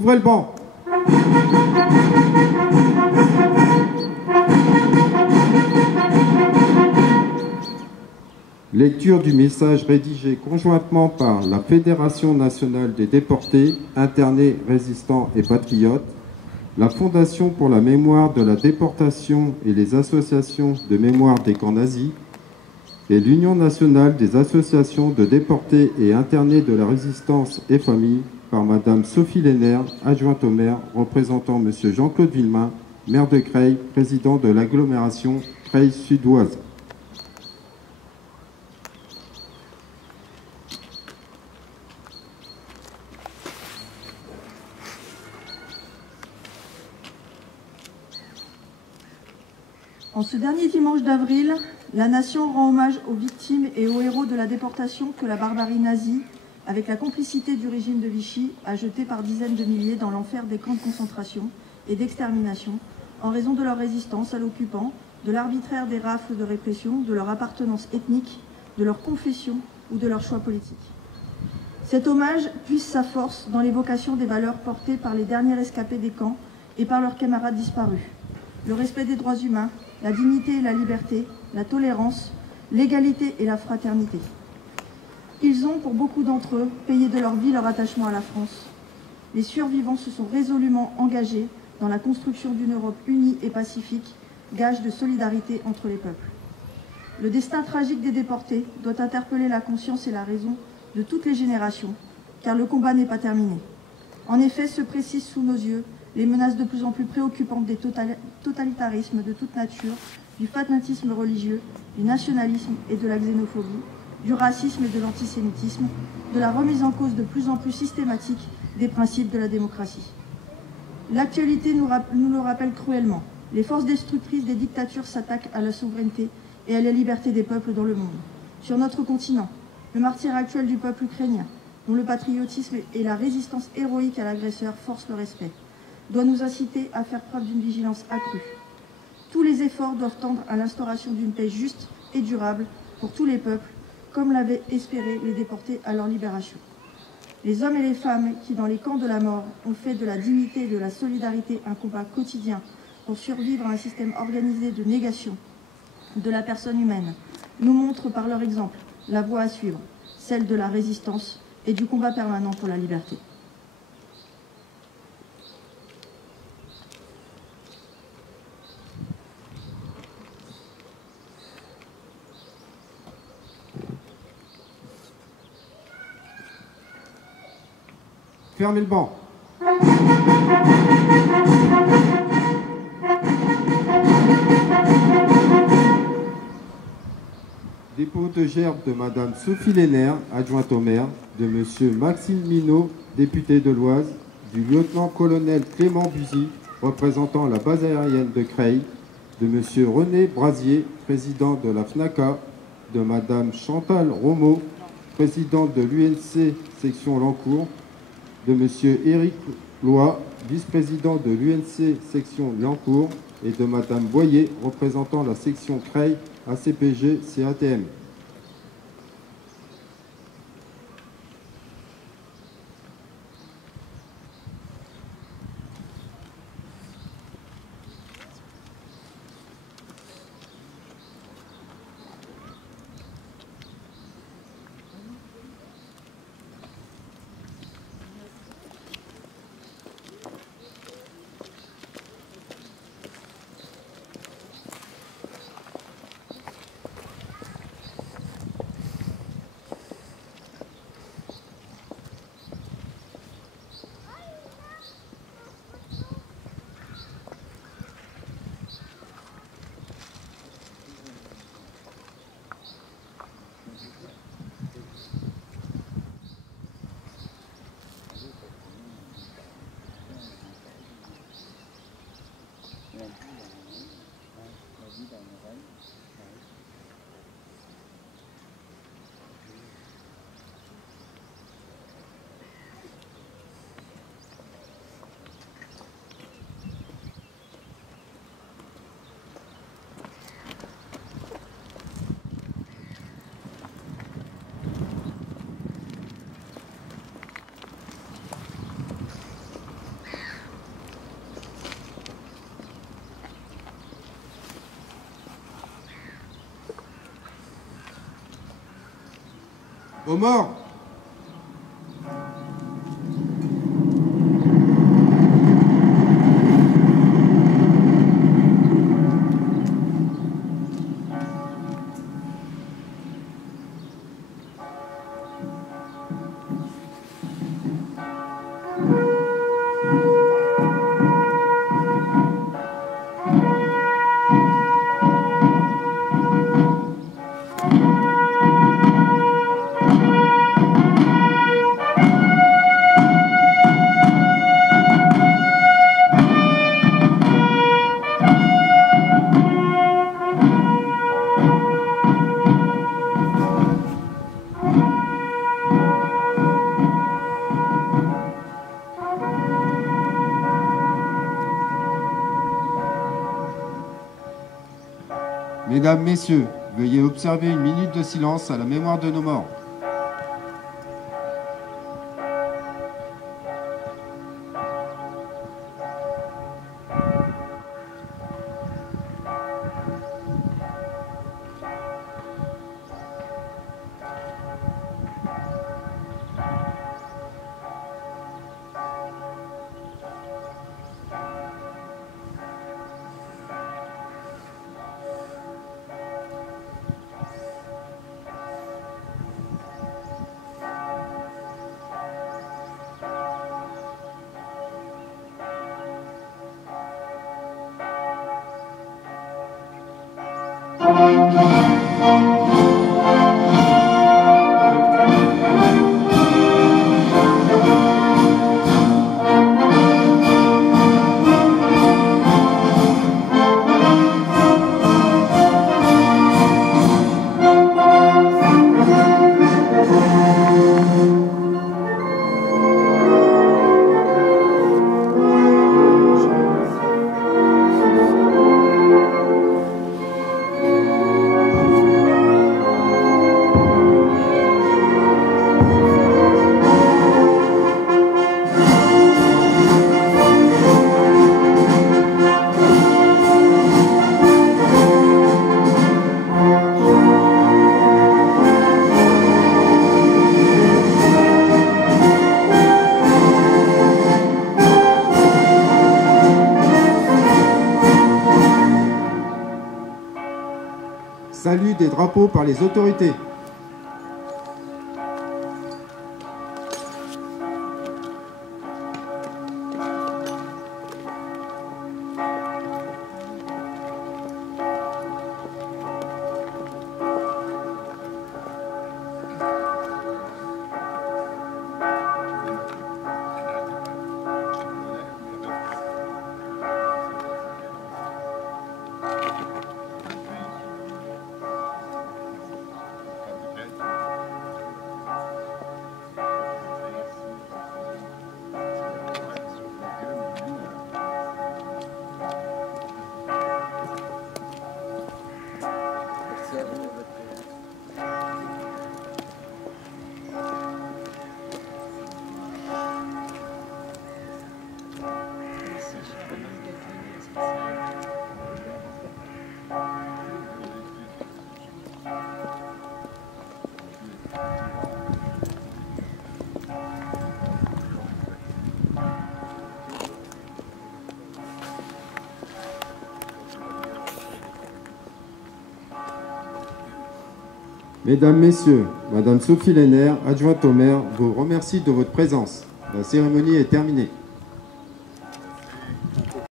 Ouvrez le banc. Lecture du message rédigé conjointement par la Fédération nationale des déportés, internés, résistants et patriotes, la Fondation pour la mémoire de la déportation et les associations de mémoire des camps nazis, et l'Union nationale des associations de déportés et internés de la résistance et familles, par Madame Sophie Lehner, adjointe au maire, représentant Monsieur Jean-Claude Villemain, maire de Creil, président de l'agglomération Creil-Sud-Oise. En ce dernier dimanche d'avril, la nation rend hommage aux victimes et aux héros de la déportation que la barbarie nazie, avec la complicité du régime de Vichy, a jeté par dizaines de milliers dans l'enfer des camps de concentration et d'extermination, en raison de leur résistance à l'occupant, de l'arbitraire des rafles de répression, de leur appartenance ethnique, de leur confession ou de leur choix politique. Cet hommage puise sa force dans l'évocation des valeurs portées par les derniers rescapés des camps et par leurs camarades disparus. Le respect des droits humains, la dignité et la liberté, la tolérance, l'égalité et la fraternité. Ils ont, pour beaucoup d'entre eux, payé de leur vie leur attachement à la France. Les survivants se sont résolument engagés dans la construction d'une Europe unie et pacifique, gage de solidarité entre les peuples. Le destin tragique des déportés doit interpeller la conscience et la raison de toutes les générations, car le combat n'est pas terminé. En effet, se précisent sous nos yeux les menaces de plus en plus préoccupantes des totalitarismes de toute nature, du fanatisme religieux, du nationalisme et de la xénophobie, du racisme et de l'antisémitisme, de la remise en cause de plus en plus systématique des principes de la démocratie. L'actualité nous le rappelle cruellement. Les forces destructrices des dictatures s'attaquent à la souveraineté et à la liberté des peuples dans le monde. Sur notre continent, le martyre actuel du peuple ukrainien, dont le patriotisme et la résistance héroïque à l'agresseur forcent le respect, doit nous inciter à faire preuve d'une vigilance accrue. Tous les efforts doivent tendre à l'instauration d'une paix juste et durable pour tous les peuples, comme l'avaient espéré les déportés à leur libération. Les hommes et les femmes qui, dans les camps de la mort, ont fait de la dignité et de la solidarité un combat quotidien pour survivre à un système organisé de négation de la personne humaine, nous montrent par leur exemple la voie à suivre, celle de la résistance et du combat permanent pour la liberté. Fermez le banc. Dépôt de gerbe de Madame Sophie Lehner, adjointe au maire, de Monsieur Maxime Minot, député de l'Oise, du lieutenant-colonel Clément Buzy, représentant la base aérienne de Creil, de Monsieur René Brasier, président de la FNACA, de Madame Chantal Romeau, présidente de l'UNC section Lancourt, de Monsieur Éric Loy, vice-président de l'UNC section Lancourt, et de Madame Boyer, représentant la section Creil ACPG CATM. Aux morts. Mesdames, Messieurs, veuillez observer une minute de silence à la mémoire de nos morts. Salut des drapeaux par les autorités. Mesdames, Messieurs, Madame Sophie Lehner, adjointe au maire, vous remercie de votre présence. La cérémonie est terminée.